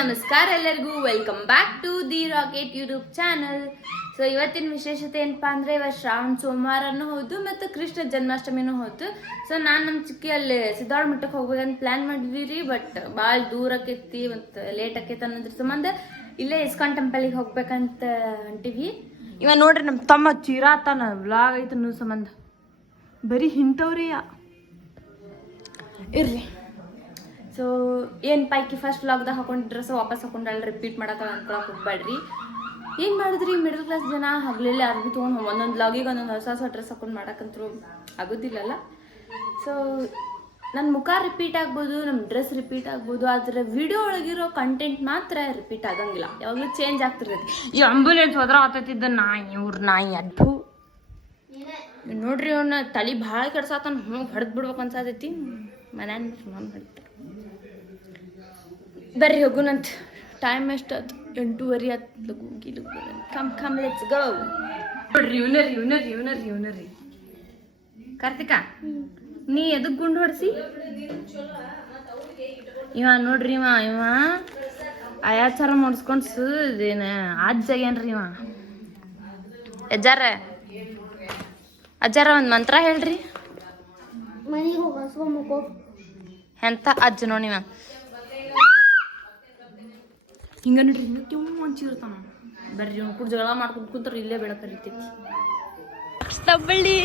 ನಮಸ್ಕಾರ ಎಲ್ಲರಿಗೂ welcome back to the rocket YouTube channel. So ಇವತ್ತಿನ ವಿಶೇಷತೆ ಏನಪ್ಪಾ ಅಂದ್ರೆ ಇವತ್ತು ಶ್ರಾವಣ ಸೋಮವಾರನೂ ಹೌದು ಮತ್ತು ಕೃಷ್ಣ ಜನ್ಮಾಷ್ಟಮಿನೂ ಹೌದು. ಸೊ ನಾನು ನಮ್ಮ ಚಿಕ್ಕಿಯಲ್ಲಿ ಸಿದ್ದಾರ್ಥ ಮಠಕ್ಕೆ ಹೋಗ್ಬೇಕಂತ ಪ್ಲಾನ್ ಮಾಡಿದ್ವಿ ರೀ. ಬಟ್ ಭಾಳ ದೂರ ಆಕೈತಿ ಮತ್ತು ಲೇಟ್ ಆಕೈತಿ ಅನ್ನೋದ್ರ ಸಂಬಂಧ ಇಲ್ಲೇ ಇಸ್ಕಾನ್ ಟೆಂಪಲಿಗೆ ಹೋಗ್ಬೇಕಂತ ಹೊಂಟಿವಿ. ಇವ ನೋಡ್ರಿ ನಮ್ಮ ತಮ್ಮ ಚಿರಾತನ ವ್ಲಾಗ್ ಐತೆ ಅನ್ನೋ ಸಂಬಂಧ ಬರೀ ಇಂಥವ್ರಿಯ ಇರ್ರಿ. ಸೊ ಏನು ಪೈಕಿ ಫಸ್ಟ್ ವ್ಲಾಗ್ದಾಗ ಹಾಕೊಂಡು ಡ್ರೆಸ್ ವಾಪಸ್ ಹಾಕೊಂಡಲ್ಲಿ ರಿಪೀಟ್ ಮಾಡಕ್ಕೆ ಅನ್ಕೊಳಕ್ಕೆ ಹೋಗ್ಬೇಡ್ರಿ. ಏನು ಮಾಡಿದ್ರಿ ಮಿಡಲ್ ಕ್ಲಾಸ್ ಜನ ಹಗಲೆಲ್ಲ ಅರ್ಬಿ ತೊಗೊಂಡು ಒಂದೊಂದು ವ್ಲಾಗಿಗೆ ಒಂದೊಂದು ಹೊಸ ಹೊಸ ಡ್ರೆಸ್ ಹಾಕೊಂಡು ಮಾಡೋಕ್ಕಂತೂ ಆಗೋದಿಲ್ಲಲ್ಲ. ಸೊ ನನ್ನ ಮುಖ ರಿಪೀಟ್ ಆಗ್ಬೋದು, ನಮ್ಮ ಡ್ರೆಸ್ ರಿಪೀಟ್ ಆಗ್ಬೋದು, ಆದರೆ ವಿಡಿಯೋ ಒಳಗಿರೋ ಕಂಟೆಂಟ್ ಮಾತ್ರ ರಿಪೀಟ್ ಆಗಂಗಿಲ್ಲ, ಯಾವಾಗಲೂ ಚೇಂಜ್ ಆಗ್ತಿರ್ತೈತಿ. ಈ ಆಂಬುಲೆನ್ಸ್ ಹೋದ್ರ ಆತೈತಿದ್ದ ನಾಯಿ ಇವ್ರ ನಾಯಿ ಅಡ್ಡು ನೋಡ್ರಿ. ಅವನ್ನ ತಲೆ ಭಾಳ ಕೆಡ್ಸಾತನ ಹೊಡೆದು ಬಿಡ್ಬೇಕು ಅನ್ಸಾತೈತಿ. ಮನ್ಯಾನ ನಾನು ಹೊಡಿತಾರೆ. ಬರ್ರಿ ಹೋಗುನಂತ. ಟೈಮ್ ಎಷ್ಟು ಆಯ್ತು? 8:30 ಆಯ್ತು. Come let's go. ನೋಡ್ರಿ ಇವನರಿ ಕಾರ್ತಿಕ, ನೀ ಎದಕ್ ಗುಂಡು ಹೊಡ್ಸಿ? ಇವ ನೋಡ್ರಿ ಇವ ಆಯಾಚಾರ ಮಾಡಿಸ್ಕೊಂಡು ಇದೇನ ಅಜ್ಜಾಗೇನ್ರಿ ಇವ. ಅಜ್ಜಾರ ಒಂದು ಮಂತ್ರ ಹೇಳ್ರಿ. ಎಂತ ಅಜ್ಜ ನೋಡಿ ಇವ ಹಿಂಗ ನೋಡ್ರಿ. ಇನ್ನು ಕ್ಯೂ ಹಂಚಿರ್ತಾನ. ಬರ್ರಿ ಇವ್ನು ಕೂಡ ಜಗಳ ಮಾಡ್ಕೊಂಡು ಕೂತ್ರೆ ಇಲ್ಲೇ ಬೆಳಕ ಕರಿತೈತಿ. ಬಳ್ಳಿ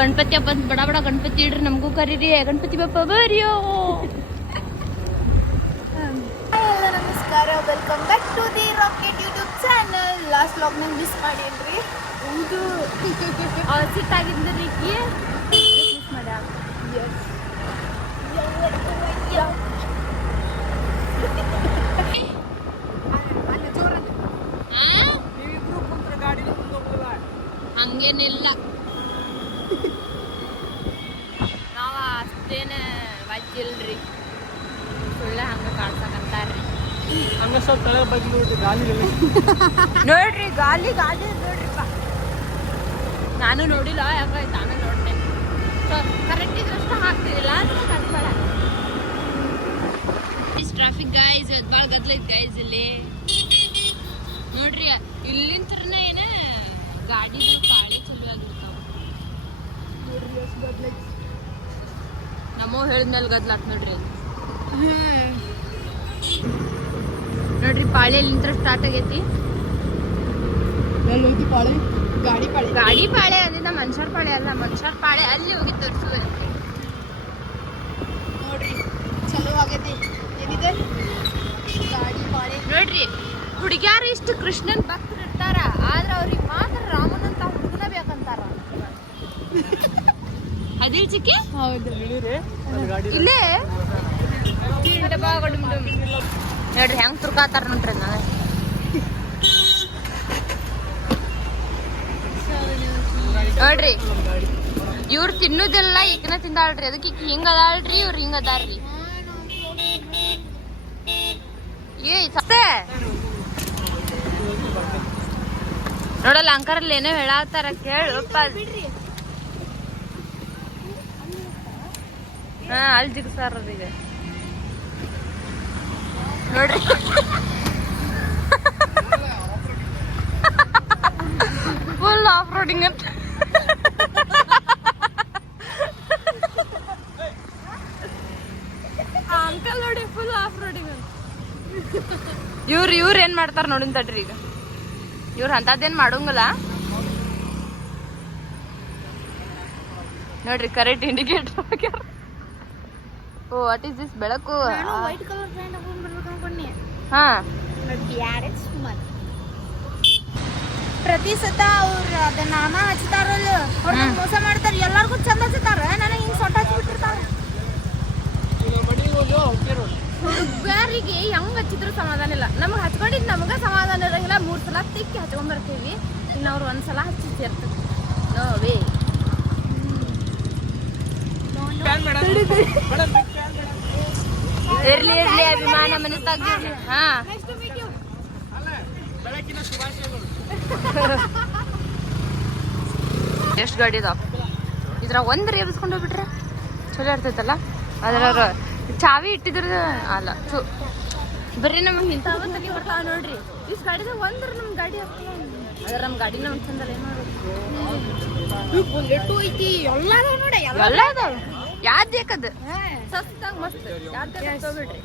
ಗಣಪತಿ ಹಬ್ಬ ಬಡ ಬಡ ಗಣಪತಿ ಇಡ್ರಿ, ನಮಗೂ ಕರೀರಿ. ಗಣಪತಿ ಬಪ್ಪ ಬರ್ರಿಯೋ. ನಮಸ್ಕಾರ, welcome back to the rocket YouTube channel. Last ವ್ಲಾಗ್ನಾಗ ಮಿಸ್ ಮಾಡೇನ್ರಿ. ಹೌದು, ಸಿಟ್ಟಾಗಿದ್ರಿ ಮಿಸ್ ಮಾಡ್ಯಾಳ. ಹಂಗೇನಿಲ್ಲ, ನಾವ ಅಷ್ಟೇನ ವಜ್ಜಿಲ್ರಿ, ಸುಳ್ಳೆ ಹಂಗ ಕಾಡ್ಸಕಂತಾರ್ರಿ. ನೋಡ್ರಿ ಗಾಲಿ ನೋಡ್ರಿಪ್ಪ. ನಾನು ನೋಡಿಲ್ಲ, ಯಾಕಾಯ್ತು ಆಮೇಲೆ ನೋಡ್ತೇನೆ. ಸೊ ಕರೆಕ್ಟ್ ಇದ್ರಷ್ಟು ಹಾಕ್ತಿದಿಲ್ಲ ಅಂದ್ರೆ ಕಟ್ಬೇಡ. ಟ್ರಾಫಿಕ್ ಗೈಸ್, ಭಾಳ ಗದ್ಲೈತಿ ಗೈಸ್ ಇಲ್ಲಿ. ನೋಡ್ರಿ ಇಲ್ಲಿಂತ್ರನೇ ಏನ ಗಾಡಿ ಪಾಳೆ ಚಲೋ ಆಗಿರ್ತಾವ. ನೋಡ್ರಿ ಎಷ್ಟು ಗದ್ಲೈತಿ. ನಮ್ಮೋ ಹೇಳಿದ್ಮೇಲೆ ಗದ್ಲಾಕ್ ನೋಡ್ರಿ. ನೋಡ್ರಿ ಪಾಳೆ ಇಲ್ಲಿಂತ್ರ ಸ್ಟಾರ್ಟ್ ಆಗೈತಿ. ಪಾಳೆ ಗಾಡಿ ಪಾಳೆ ಅಲ್ಲಿಂದ ಮನುಷ್ಯರ ಪಾಳೆ ಅಲ್ಲ, ಮನುಷ್ಯರ ಪಾಳೆ ಅಲ್ಲಿ ಹೋಗಿ ತೋರಿಸುವ. ನೋಡ್ರಿ ಚಲೋ ಆಗೈತಿ. ಏನಿದೆ ಗಾಡಿ ಪಾಳೆ. ನೋಡ್ರಿ ಹುಡುಗ್ಯಾರು ಇಷ್ಟು ಕೃಷ್ಣನ್ ಭಕ್ತರು ಇರ್ತಾರ, ಆದ್ರ ಅವ್ರಿಗೆ ಮಾತ್ರ ರಾಮನಂತ ಹುಡುಗನ ಬೇಕಂತಾರ. ಅದಿಲ್ ಚಿಕ್ಕಿ ಹೌದು ಇಲ್ಲೇ ನೋಡ್ರಿ ಹೆಂಗ್ ತುರ್ಕಾತಾರ ನೋಡ್ರಿ. ನಾನು ನೋಡ್ರಿ ಇವ್ರು ತಿನ್ನುದಿಲ್ಲ, ಈಗಿನ ತಿಂದಾಳ್ರಿ. ಅದಕ್ಕೆ ಈಗ ಹಿಂಗ ಅದಾಳ್ರಿ, ಇವ್ರು ಹಿಂಗ ಅದಾರ್ರಿ. ನೋಡಲ್ಲ ಅಂಕರಲ್ಲಿ ಏನೋ ಹೇಳಾತಾರ, ಕೇಳಪ್ಪ. ಹಾ ಅಲ್ಲಿ ಜಿಗ್ಸಾರ ಈಗ ನೋಡ್ರಿ. ಫುಲ್ ಆಫ್ ರೋಡಿಂಗ್ ಅಂತ ಅಂಕಲ್ ನೋಡಿ, ಫುಲ್ ಆಫ್ ರೋಡಿಂಗ್ ಅಂತ. ಇವ್ರು ಏನ್ ಮಾಡ್ತಾರ ನೋಡಿನ್ ತಡ್ರಿ. ಈಗ ಇವ್ರು ಅಂತದ್ದೇನ್ ಮಾಡೋಂಗಲ್ಲ ನೋಡ್ರಿ. ಕರೆಕ್ಟ್ ಇಂಡಿಕೇಟರ್ ಹಾಕ್ಯಾರ. ಓ ವಾಟ್ ಇಸ್ ದಿಸ್? ಬೆಳಕು. ವೈಟ್ ಕಲರ್ ಪ್ಯಾಂಟ್ ಹಾಕೊಂಡ್ ಬರ್ಬೇಕು ಅನ್ಕೊಂಡಿ. ಹಾ ಪ್ರತಿ ಸತ ಅವ್ರು ಅದನ್ನ ನಾಮ ಹಚ್ತಾರಲ್ಲ, ಅವ್ರ ಮೋಸ ಮಾಡ್ತಾರ. ಎಲ್ಲಾರ್ಗು ಚಂದ ಹಚ್ತಾರ, ನನಗೆ ಹಿಂಗ್ ಸೊಟ್ಟ ಹಚ್ಬಿಟ್ಟಿರ್ತಾರ. ಹುಡುಗ್ಯಾರಿಗೆ ಹೆಂಗ್ ಹಚ್ಚಿದ್ರು ಸಮಾಧಾನ ಇಲ್ಲ. ನಮಗ್ ಹಚ್ಕೊಂಡಿದ್ ನಮಗ ಸಮಾಧಾನ ಇರಂಗಿಲ್ಲ. 3 ಸಲ ತಿಕ್ಕಿ ಹಚ್ಕೊಂಡ್ ಬರ್ತೀವಿ, ಇನ್ನು ಅವ್ರು 1 ಸಲ ಹಚ್ಚಿರ್ತಾರೆ. No way. ಇರ್ಲಿ ಅಭಿಮಾನ ಮನಸ್ಸಾಗ. ಹಾ ಎಷ್ಟು ಗಾಡಿ ಇದಾವ ಇದ್ರಾಗ. ಒಂದು ಎಬ್ಸ್ಕೊಂಡು ಹೋಗ್ಬಿಟ್ರೆ ಚಲೋ ಇರ್ತೈತಲ್ಲ. ಅದ್ರವ್ರ ಚಾವಿ ಇಟ್ಟಿದ್ರ ಅಲ್ಲ ಬರ್ರಿ ನಮಗೆ ಇಂಥ ತಲೆ ಬರ್ತಾವ ನೋಡ್ರಿ ಇಷ್ಟು ಗಾಡಿದಾಗ ಒಂದ್ರ ನಮ್ಮ ಗಾಡಿ ಅದ್ರ ನಮ್ಮ ಗಾಡಿ ನಮ್ಗೆ ಚಂದಲ್ಲ ಏನು ಮಾಡೋದು ಬುಲೆಟು ಐತಿ ಎಲ್ಲ ಅದಾವ ನೋಡಿ ಎಲ್ಲ ಅದಾವ ಯಾವ್ದು ಬೇಕದು ಸಸ್ತಾಗ ಮಸ್ತ್ ಯಾವ್ದು ತಗೋಬಿಡ್ರಿ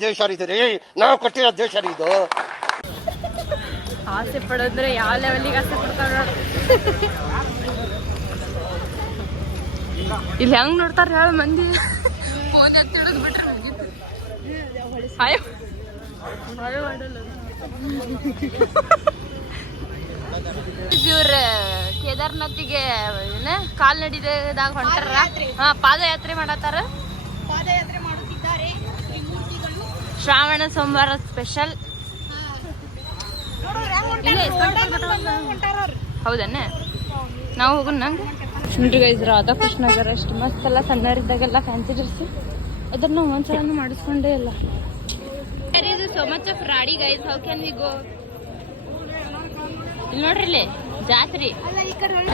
ದೇಶ ರೀ ನಾವು ಕೊಟ್ಟಿರೋ ದೇಶ ಇದು ಆಸೆ ಪಡೋದ್ರೆ ಯಾವ ಲೆವೆಲಿಗೆ ಆಸೆ ಪಡ್ತಾವ ನೋಡಿ ಇಲ್ಲಿ ಹೆಂಗ್ ನೋಡ್ತಾರ ಹೇಳ ಮಂದಿ ಫೋನ್ ಹತ್ತಿಡೋದು ಬಿಟ್ರೆ ಮುಗೀತು ಹಾಯ್ ಇವ್ರ ಕೇದಾರ್ನಾಥಿಗೆ ಏನ ಕಾಲ್ನಡಿದಾಗ ಹೊಂಟಾರ ಹಾ ಪಾದಯಾತ್ರೆ ಮಾಡತ್ತಾರ ಶ್ರಾವಣ ಸೋಮವಾರ ಸ್ಪೆಷಲ್ ಹೌದನ್ನ ನಾವು ಹೋಗೋಣ ನಂಗೆ ನೋಡ್ರಿ ಗೈಸ್ ರಾಧಾಕೃಷ್ಣಗರ ಎಷ್ಟು ಮಸ್ತ್ ಎಲ್ಲ ಸಣ್ಣರಿದ್ದಾಗೆಲ್ಲ ಫ್ಯಾನ್ಸಿ ಡ್ರೆಸ್ ಅದ್ರ ನಾವು ಒಂದ್ಸಲ ಮಾಡಿಸ್ಕೊಂಡೇ ಇಲ್ಲ ಸೋ ಮಚ್ ಆಫ್ ರಾಡಿ guys how can we go ಇಲ್ಲಿ ನೋಡ್ರಿ ಇಲ್ಲಿ ಜಾತ್ರಿ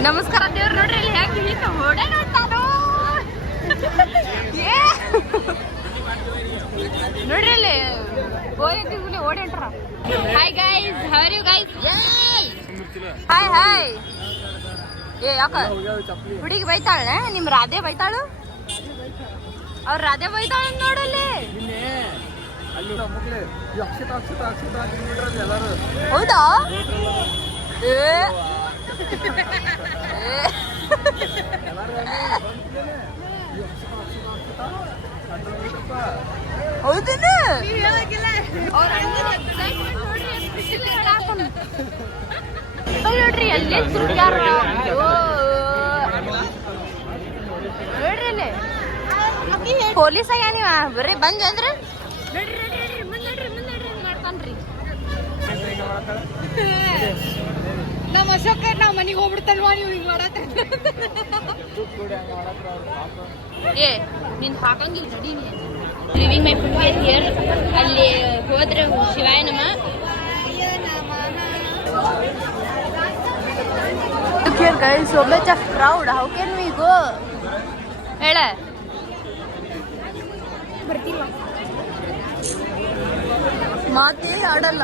ನಮಸ್ಕಾರ ದೇವ್ರು ನೋಡ್ರಿ ಇಲ್ಲಿ ಹೆಂಗ್ ಓಡಾಡ್ತಾರೋ ನೋಡ್ರಿ ಇಲ್ಲಿ ಓಡಿ ಹೊಂಟ್ರ hi guys how are you guys hi hi ಏ ಯಾಕ ಹುಡುಗಿ ಬೈತಾಳ ನಿಮ್ ರಾಧೆ ಬೈತಾಳು ಅವ್ರ ರಾಧೆ ಬೈತಾಳ ನೋಡಲ್ಲಿ ಹೌದಾ ಹೌದೇನ ನೋಡ್ರಿ ಅಲ್ಲೇ ತಿರ್ಗ್ಯಾರ ನೋಡ್ರಿ ಅಲ್ಲಿ ಪೊಲೀಸ್ ಆಗ್ಯಾ ನೀವ ಬರ್ರಿ ಬಂದ್ವಿ ಅಂದ್ರೆ ಮಾಡ್ತಾನ್ರಿ ನಮ್ಮ ಅಶೋಕ ನಾವ್ ಮನಿಗೆ ಹೋಗ್ಬಿಡ್ತಲ್ವಾ ನೀವು ಹಿಂಗ್ ಮಾಡತ್ತ ಏ ನೀನ್ ಹಾಕಂಗಿಲ್ಲ ನಡಿ ಲಿವಿಂಗ್ ಮೈ ಫುಟ್ವೇರ್ ಹಿಯರ್ ಅಲ್ಲಿ ಹೋದ್ರೆ ಶಿವಾಯ ನಮ Here guys, so much of crowd. How can we go? ಹೇಳ ಬರ್ತಿಲ್ಲ ಮಾತೇ ಆಡಲ್ಲ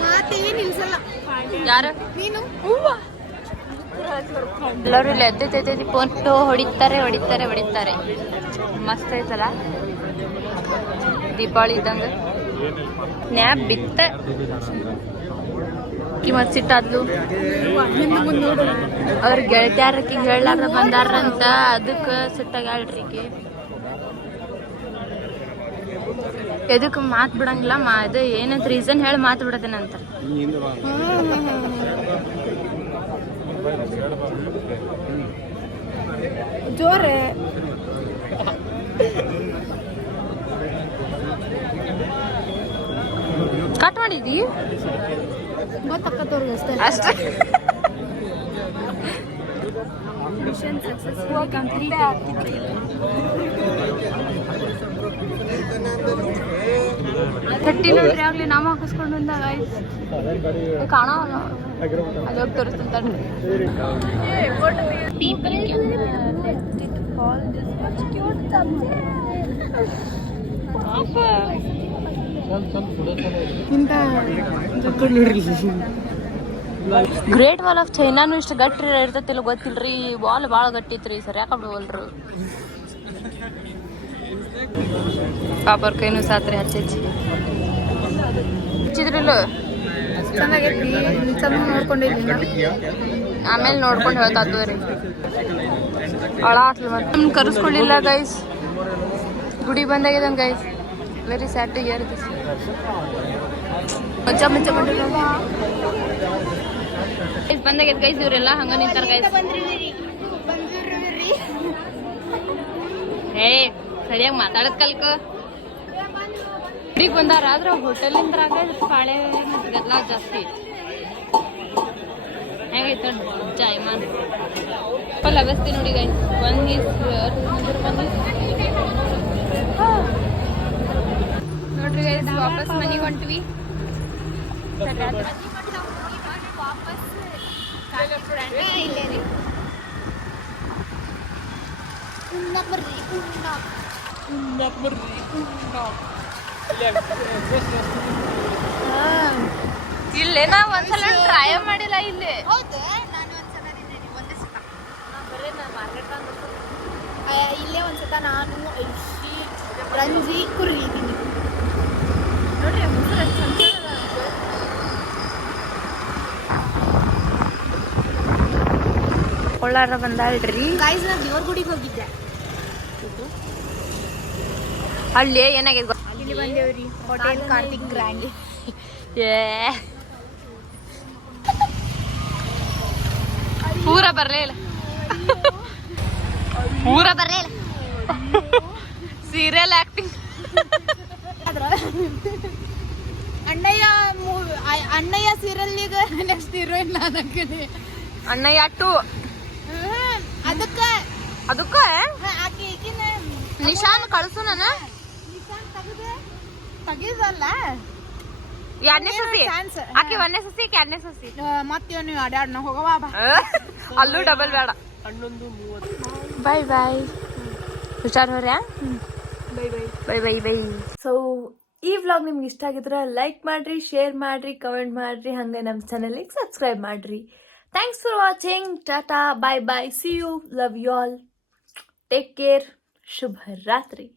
ಮಾತೇ ನಿಲ್ಸಲ್ಲ ಯಾರು ನೀನು ಎಲ್ಲರೂ ಇಲ್ಲಿ ಎದ್ದೈತೈತಿ ಫೋಟೋ ಹೊಡಿತಾರೆ ಮಸ್ತ್ ಐತಲ್ಲ ದೀಪಾವಳಿ ಇದ್ದಂಗ ಸ್ನ್ಯಾಪ್ ಬಿತ್ತ ಮತ್ ಸಿಟ್ಟಾದ್ಲು ಅವ್ರ ಗೆಳತಿಯಾರಕಿ ಹೇಳಾರ ಬಂದಾರಂತ ಅದಕ್ಕ ಸಿಟ್ಟಾಗ್ಯಾಳ್ರಿ ಎದಕ್ ಮಾತ್ ಬಿಡಂಗಿಲ್ಲ ಇದು ಏನಂತ ರೀಸನ್ ಹೇಳಿ ಮಾತ್ ಬಿಡತೇನಂತ ಜೋರ ಕಟ್ ಮಾಡಿದಿ ಅಷ್ಟೇ ಮಿಷನ್ ಸಕ್ಸಸ್ಫುಲ್ ಕಂಪ್ಲೀಟ್ ನೋಡ್ರಿ ಆಗ್ಲಿ ನಾಮ ಹಾಕಿಸ್ಕೊಂಡು ಬಂದಾಗ ಕಾಣವಲ್ಲ ಅಲ್ಲೋಗಿ ತೋರಿಸ್ತಂತ ಪೀಪಲ್ ಗ್ರೇಟ್ ವಾಲ್ ಆಫ್ ಚೈನಾನು ಇಷ್ಟು ಗಟ್ಟಿ ಇರ್ತೈತಿಲ್ಲ ಗೊತ್ತಿಲ್ರಿ ವಾಲ್ ಭಾಳ ಗಟ್ಟಿತ್ರಿ ಸರಿ ಯಾಕಲ್ರು ಪಾಪ ಅವ್ರ ಕೈನು ಸಾತ್ರಿ ಹಚ್ಚಿದ್ರಿಲ್ಲ ಆಮೇಲೆ ನೋಡ್ಕೊಂಡು ಹೇಳ್ತಾದ್ವಿ ರೀ ಅಳ ಆತ್ಲಿ ಮತ್ತೆ ಕರೆಸ್ಕೊಳ್ಳಿಲ್ಲ ಗೈಸ್ ಗುಡಿ ಬಂದಾಗಿದೆ guys very sad to hear this ಮಚ್ಚ ಬಂದಾಗೈತೆ ಗೈಸ್ ಇವರೆಲ್ಲ ಹಂಗ ನಿಂತಾರ ಗೈಸ್ ಹೇ ಸರಿಯಾಗಿ ಮಾತಾಡದ್ ಕಲ್ಕೊ ಗುಡಿಗೆ ಬಂದಾರ ಆದ್ರ ಹೋಟೆಲಿಂದ ಪಾಳೆ ಗದ್ಲ ಜಾಸ್ತಿ ಹೇಗೈತೆ ಜಾಯ್ಮಾನ್ ವ್ಯವಸ್ಥೆ ನೋಡಿ ಗೈಸ್ ನೋಡ್ರಿ ಗೈಸ್ ವಾಪಸ್ ಮನೆಗೆ ಹೊಂಟ್ವಿ ಇಲ್ಲೇ ನಾ ಒಂದ್ಸಲ ಟ್ರೈ ಮಾಡಿಲ್ಲ ಇಲ್ಲಿ. ಇಲ್ಲೇ ಒಂದ್ಸತ ನಾನು ಐಶಿ ರಂಜಿ ಕುರ್ಗಿದ್ದೀನಿ ನೋಡ್ರಿ ಹೆಸರು ಎಷ್ಟು ಚಂದ ಕೊಳ್ಳಾರ ಬಂದಾಳ್ರಿ. ಗಾಯ್ಸ್ ನಾ ದೇವ್ರ ಗುಡಿಗೆ ಹೋಗಿದ್ದೆ. ಅಲ್ಲಿ ಏನಾಗಿದೆ ಇಲ್ಲಿ ಬಂದೇವ್ರಿ ಹೋಟೆಲ್ ಕಾರ್ತಿಕ್ ಗ್ರ್ಯಾಂಡ್. ಪೂರ ಬರ್ಲೇ ಇಲ್ಲ, ಪೂರ ಬರ್ಲೇ ಇಲ್ಲ. Serial acting. ಅಣ್ಣಯ್ಯ ಸೀರಿಯಲ್ಗೆ ನೆಕ್ಸ್ಟ್ ಹೀರೋಯಿನ್ ಅದಕ್ಕೆ ಅಣ್ಣಯ್ಯ ಟು ಅದಕ್ಕ ಅದಕ್ಕ ಆಕೆ ಈಗಿನ ನಿಶಾನ್ ಕಳ್ಸು ನಾನ ತೆಗಿದಲ್ಲ ಎರಡನೇ ಸಸಿ ಚಾನ್ಸ್ ಆಕೆ ಒಂದನೇ ಸಸಿ ಎರಡನೇ ಸಸಿ ಮತ್ತೆ ನೀವು ಅಡ್ಯಾಡ್ನ ಹೋಗವಾ ಬಾ. ಅಲ್ಲೂ ಡಬಲ್ ಬೇಡ. ಬಾಯ್ ಬಾಯ್, ಹುಷಾರ್ ಹೋರ್ಯಾ. Bye bye bye. ಸೊ ಈ ವ್ಲಾಗ್ ನಿಮ್ಗೆ ಇಷ್ಟ ಆಗಿದ್ರೆ ಲೈಕ್ ಮಾಡ್ರಿ, ಶೇರ್ ಮಾಡ್ರಿ, ಕಮೆಂಟ್ ಮಾಡ್ರಿ, ಹಂಗೆ ನಮ್ಮ ಚಾನಲ್ಗೆ ಸಬ್ಸ್ಕ್ರೈಬ್ ಮಾಡ್ರಿ. Thanks for watching. ಟಾಟಾ, bye bye, see you, love you all, take care, ಶುಭ ರಾತ್ರಿ.